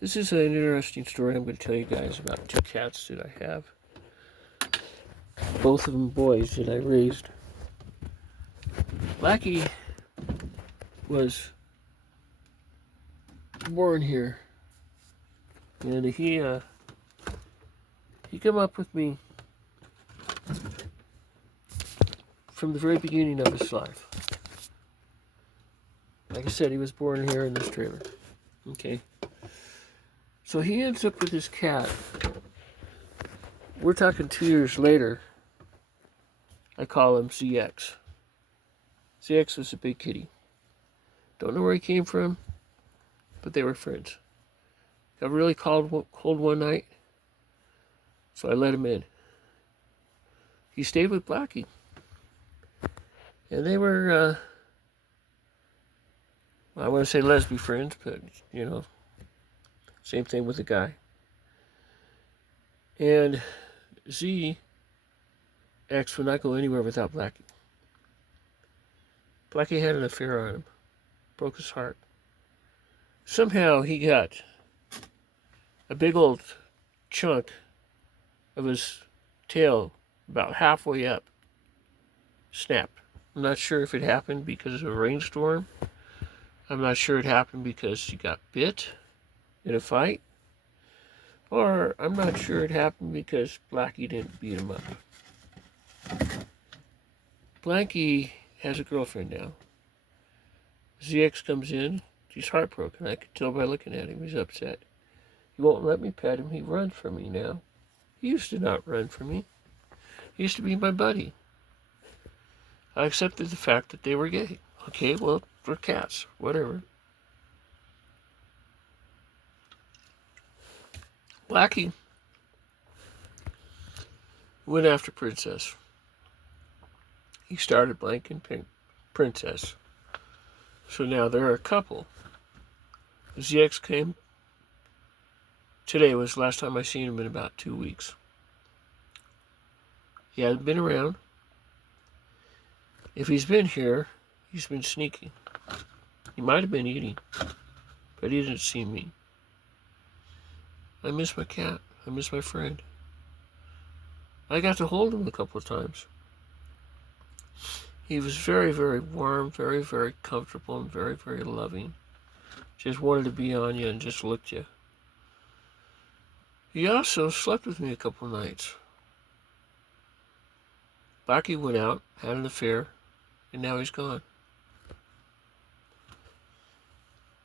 This is an interesting story I'm going to tell you guys about two cats that I have. Both of them boys that I raised. Blackie was born here, and he came up with me from the very beginning of his life. Like I said, he was born here in this trailer. Okay. So he ends up with his cat. We're talking 2 years later. I call him ZX. ZX was a big kitty. Don't know where he came from, but they were friends. Got really cold one night, so I let him in. He stayed with Blackie. And they were, I want to say lesbian friends, but, same thing with the guy. And ZX would not go anywhere without Blackie. Blackie had an affair on him. Broke his heart. Somehow he got a big old chunk of his tail about halfway up snapped. I'm not sure if it happened because of a rainstorm. I'm not sure it happened because he got bit in a fight. Or I'm not sure it happened because Blackie didn't beat him up. Blackie has a girlfriend now. ZX comes in. He's heartbroken. I could tell by looking at him. He's upset. He won't let me pet him. He runs from me now. He used to not run from me. He used to be my buddy. I accepted the fact that they were gay. Okay, well, we're cats. Whatever. Blackie went after Princess. He started blanking Princess. So now they're a couple. ZX came. Today was the last time I seen him in about 2 weeks. He hasn't been around. If he's been here, he's been sneaking. He might have been eating, but he didn't see me. I miss my cat. I miss my friend. I got to hold him a couple of times. He was very, very warm, very, very comfortable, and very, very loving. Just wanted to be on you and just licked you. He also slept with me a couple of nights. Blackie went out, had an affair, and now he's gone.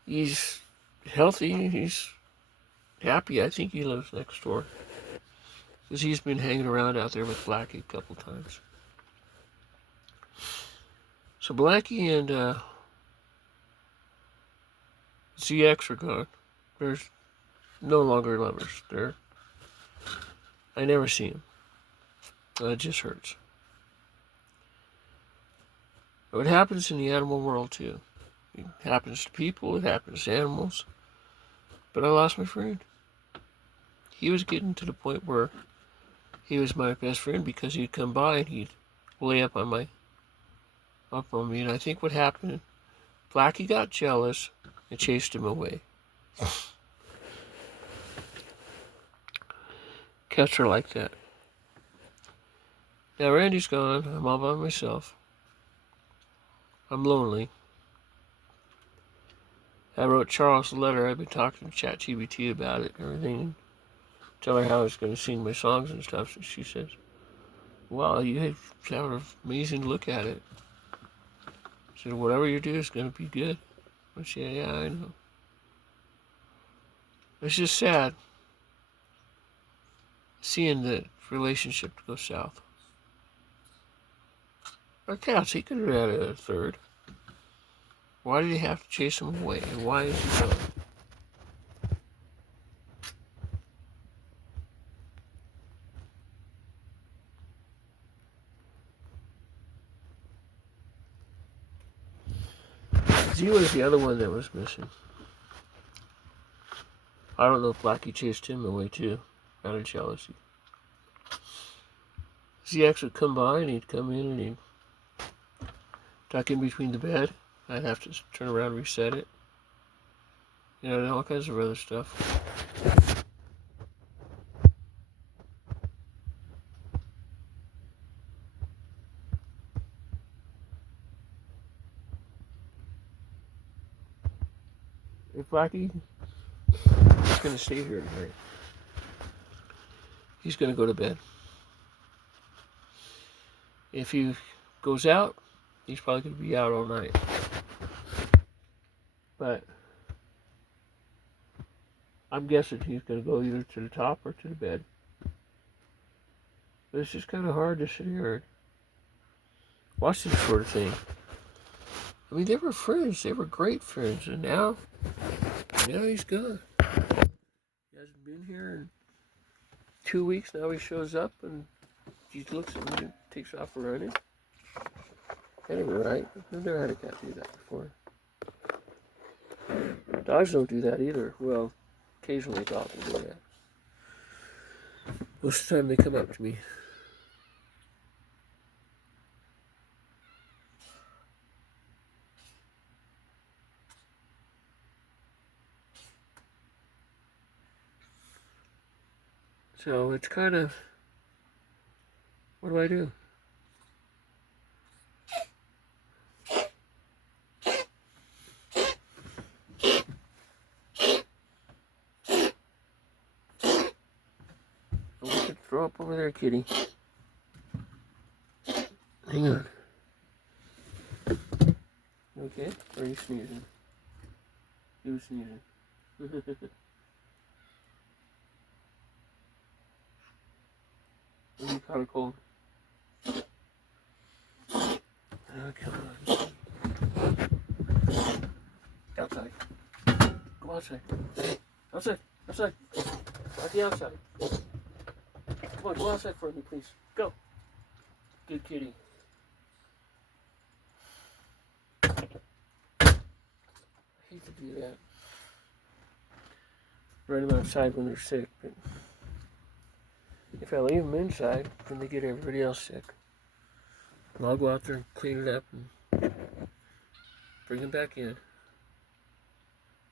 He's healthy, he's happy. I think he lives next door. Because he's been hanging around out there with Blackie a couple times. So Blackie and ZX are gone. They're no longer lovers. I never see them. It just hurts. It happens in the animal world too. It happens to people, it happens to animals. But I lost my friend. He was getting to the point where he was my best friend because he'd come by and he'd lay up on me. And I think what happened, Blackie got jealous and chased him away. Cats are like that. Now Randy's gone. I'm all by myself. I'm lonely. I wrote Charles a letter. I've been talking to ChatGPT about it and everything. Tell her how I was going to sing my songs and stuff. And she says, wow, you have an amazing look at it. She said, whatever you do is going to be good. I said, yeah, I know. It's just sad seeing the relationship go south. Our cats, he could have had a third. Why did he have to chase him away? And why is he gone? Z was the other one that was missing. I don't know if Blackie chased him away too, out of jealousy. ZX would come by and he'd come in and he'd tuck in between the bed. I'd have to turn around and reset it. You know, and all kinds of other stuff. If Blackie is going to stay here tonight, he's going to go to bed. If he goes out, he's probably going to be out all night. But I'm guessing he's going to go either to the top or to the bed. But it's just kind of hard to sit here and watch this sort of thing. I mean, they were friends. They were great friends. And now he's gone. He hasn't been here in 2 weeks. Now he shows up and he looks at me and takes off running. That ain't right. I've never had a cat do that before. Dogs don't do that either. Well, occasionally dogs will do that. Most of the time they come up to me. So it's kind of, what do I do? Oh, we could throw up over there, kitty. Hang on. You okay? Or are you sneezing? You sneezing. You caught a cold. Oh, come on. Outside. Go outside. Outside. Outside. Out the outside. Come on, go outside for me, please. Go. Good kitty. I hate to do that. Run them outside when they're sick, but if I leave them inside, then they get everybody else sick. And I'll go out there and clean it up and bring them back in.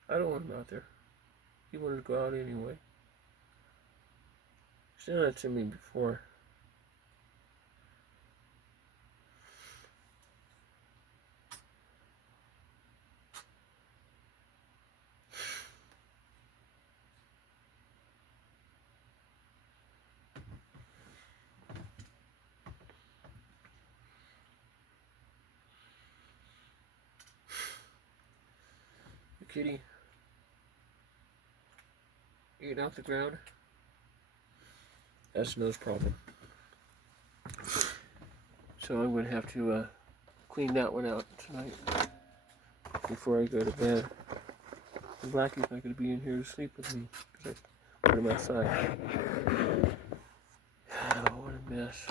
I don't want him out there. He wanted to go out anyway. He's done that to me before. Kitty eating off the ground. That's a nose problem. So I'm going to have to clean that one out tonight before I go to bed. And Blackie's not going to be in here to sleep with me because I put him outside. Oh, what a mess.